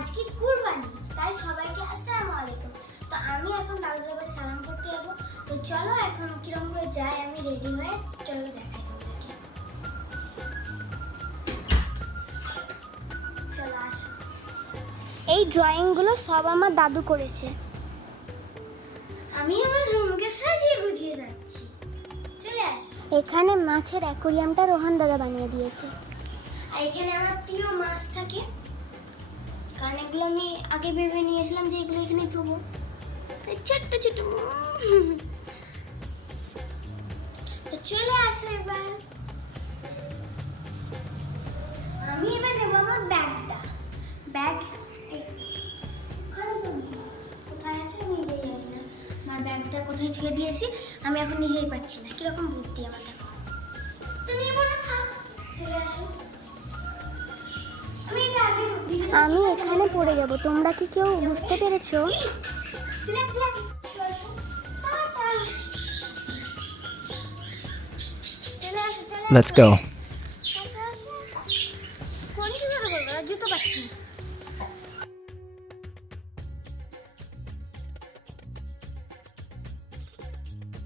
আজকে কুরবানি তাই সবাইকে আসসালামু আলাইকুম। তো আমি এখন দাদুদের বাড়ি সালাম করতে যাব। তো চলো এখন কিরম করে যাই আমি রেডি হয়ে চলো দেখাই তোমাদেরকে চলো আসো। এই ড্রয়িংগুলো সব আমার দাদু করেছে। আমি আমার রুমকে সাজিয়ে গুছিয়ে যাচ্ছি। চলে আসো। এখানে মাছের অ্যাকোরিয়ামটা রোহান দাদা বানিয়ে দিয়েছে। আর এখানে আমার প্রিয় মাছ থাকে। কারণ এগুলো আমি আগে ভেবে নিয়েছিলাম যে এগুলো এখানে থবো ছোট্ট ছোট্ট চলে আসো এবার। আমি এবার নেব আমার ব্যাগটা। ব্যাগ কোথায় আছে নিজেই জানি না। আমার ব্যাগটা কোথায় ছেড়ে দিয়েছি, আমি এখন নিজেই পাচ্ছি না। কীরকম বুদ্ধি আমার আমি এখানে পড়ে যাব তোমরা কি কেউ বুঝতে পেরেছ। Let's go. আসো, আসো। কোন কীভাবে করব আর জুতো পাচ্ছি না।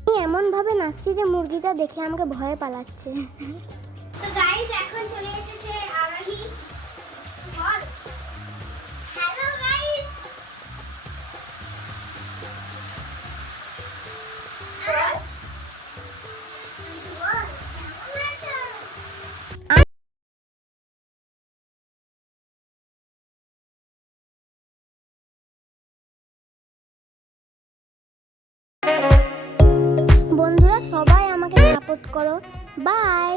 আমি এমন ভাবে নাচছি যে মুরগিটা দেখে আমাকে ভয়ে পালাচ্ছে তো গাইস এখন চলে এসেছে আরোহী সাপোর্ট করো। বাই!